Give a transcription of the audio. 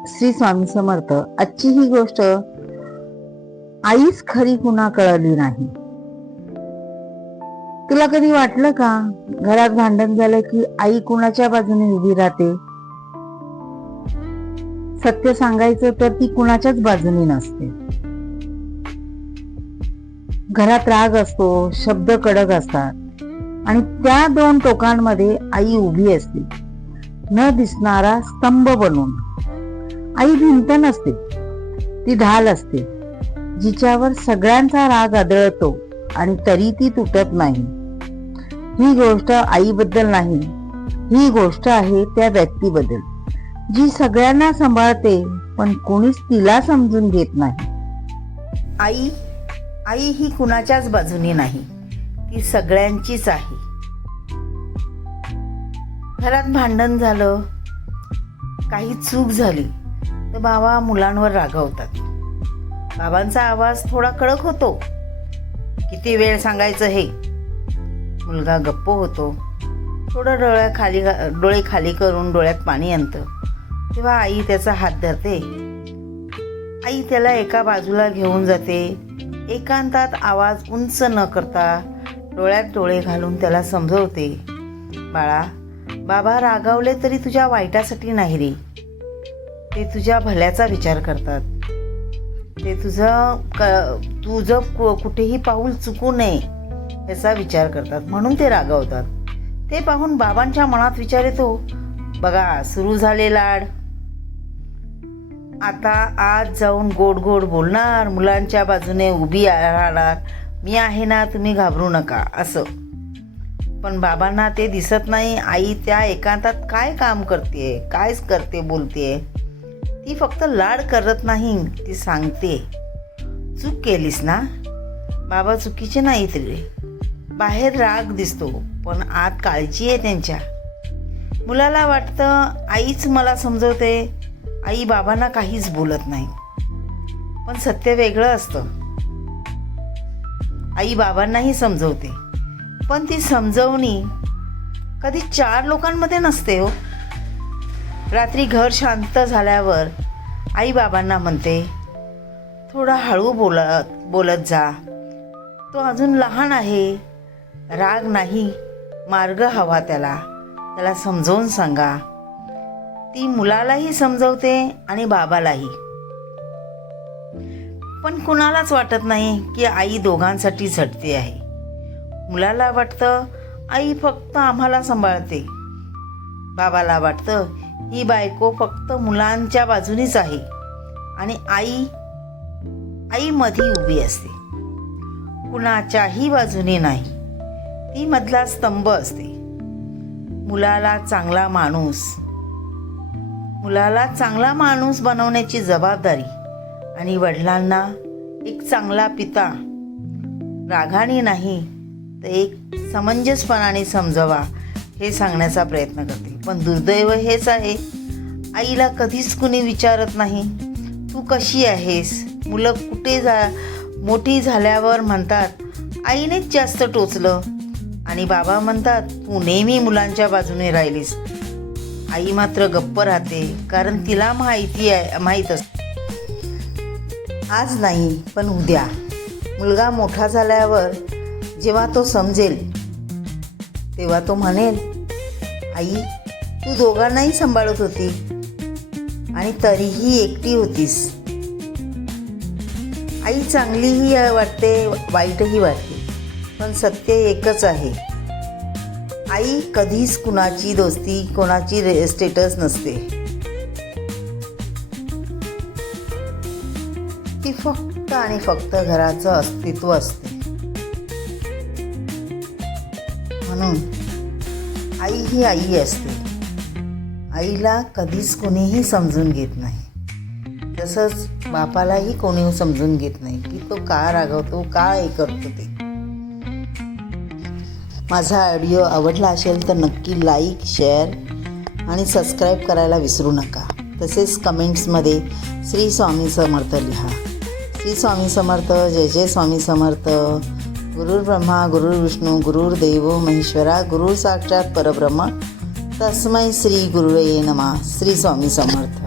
श्री स्वामी समर्थ. आजची ही गोष्ट आईच खरी कुणा कळली नाही. तुला कधी वाटलं का घरात भांडण झालं की आई कुणाच्या बाजूने उभी राहते? सत्य सांगायचं तर ती कुणाच्याच बाजूने नसते. घरात राग असतो, शब्द कडक असतात आणि त्या दोन टोकांमध्ये आई उभी असते, न दिसणारा स्तंभ बनून. आई भिंत नसते, ती ढाल असते, जिच्यावर सगळ्यांचा राग आदळतो आणि तरी ती तुटत नाही. ही गोष्ट आईबद्दल नाही, ही गोष्ट आहे त्या व्यक्तीबद्दल जी सगळ्यांना सांभाळते पण कोणीच तिला समजून घेत नाही. आई ही कुणाच्याच बाजूनी नाही, ती सगळ्यांचीच आहे. घरात भांडण झालं, काही चूक झाली तर बाबा मुलांवर रागावतात. बाबांचा आवाज थोडा कडक होतो, किती वेळ सांगायचं हे. मुलगा गप्प होतो, थोडं डोळे खाली करून डोळ्यात पाणी आणतं. तेव्हा आई त्याचा हात धरते. आई त्याला एका बाजूला घेऊन जाते. एकांतात आवाज उंच न करता डोळ्यात डोळे घालून त्याला समजवते, बाळा, बाबा रागावले तरी तुझ्या वाईटासाठी नाही रे, ते तुझ्या भल्याचा विचार करतात. ते तुझं कुठेही पाऊल चुकू नये याचा विचार करतात, म्हणून ते रागावतात. ते पाहून बाबांच्या मनात विचार येतो, बघा सुरू झाले लाड. आता आज जाऊन गोड गोड बोलणार, मुलांच्या बाजूने उभी राहणार, मी आहे ना, तुम्ही घाबरू नका असं. पण बाबांना ते दिसत नाही. आई त्या एकांतात काय काम करते, काय करते, बोलते. ती फक्त लाड करत नाही, ती सांगते, चूक केलीस ना. बाबा चुकीचे नाहीत रे. बाहेर राग दिसतो पण आत काळजी आहे त्यांच्या. मुलाला वाटतं आईच मला समजवते, आई बाबांना काहीच बोलत नाही. पण सत्य वेगळं असतं. आई बाबांनाही समजवते, पण ती समजवणी कधी 4 लोकांमध्ये नसते हो. रात्री घर शांत झाल्यावर आई बाबांना म्हणते, थोडा हळू बोलत जा, तो अजून लहान आहे. राग नाही, मार्ग हवा त्याला समजावून सांगा. ती मुलालाही समजवते आणि बाबालाही. पण कुणालाच वाटत नाही की आई दोघांसाठी झटते आहे. मुलाला वाटतं आई फक्त आम्हाला सांभाळते. बाबाला वाटतं ही बायको फक्त मुलांच्या बाजूनीच आहे आणि आई मध्ये उभी असते, कुणाच्याही बाजूने नाही. ती मधला स्तंभ असते. मुलाला चांगला माणूस बनवण्याची जबाबदारी आणि वडिलांना एक चांगला पिता रागाने नाही तर एक समंजसपणाने समजावा हे सांगण्याचा प्रयत्न करते. पण दुर्दैव हेच आहे, आईला कधीच कुणी विचारत नाही, तू कशी आहेस. मुलं मोठी झाल्यावर म्हणतात आईनेच जास्त टोचलं, आणि बाबा म्हणतात तू नेहमी मुलांच्या बाजूने राहिलीस. आई मात्र गप्प राहते, कारण तिला माहीत असते, आज नाही पण उद्या मुलगा मोठा झाल्यावर जेव्हा तो समजेल तेव्हा तो म्हणेल, आई तू दोघांनाही सांभाळत होती आणि तरीही एकटी होतीस. आई चांगलीही वाटते, वाईटही वाटते, पण सत्य एकच आहे, आई कधीच कुणाची दोस्ती, कोणाची स्टेटस नसते. ती फक्त आणि फक्त घराचं अस्तित्व असते. म्हणून आई ही आई असते. आईला कधीच कोणीही समजून घेत नाही. तसंच बापालाही कोणी समजून घेत नाही की तो का रागवतो, का हे करतो ते. माझा ऑडिओ आवडला असेल तर नक्की लाईक, शेअर आणि सबस्क्राईब करायला विसरू नका. तसेच कमेंट्समध्ये श्री स्वामी समर्थ लिहा. श्री स्वामी समर्थ. जय जय स्वामी समर्थ. गुरुर् ब्रह्मा गुरुर्विष्णू गुरुर्देव महेश्वरा गुरु साक्षात परब्रह्म तस्मै श्री गुरुवे नमः. श्री स्वामी समर्थ.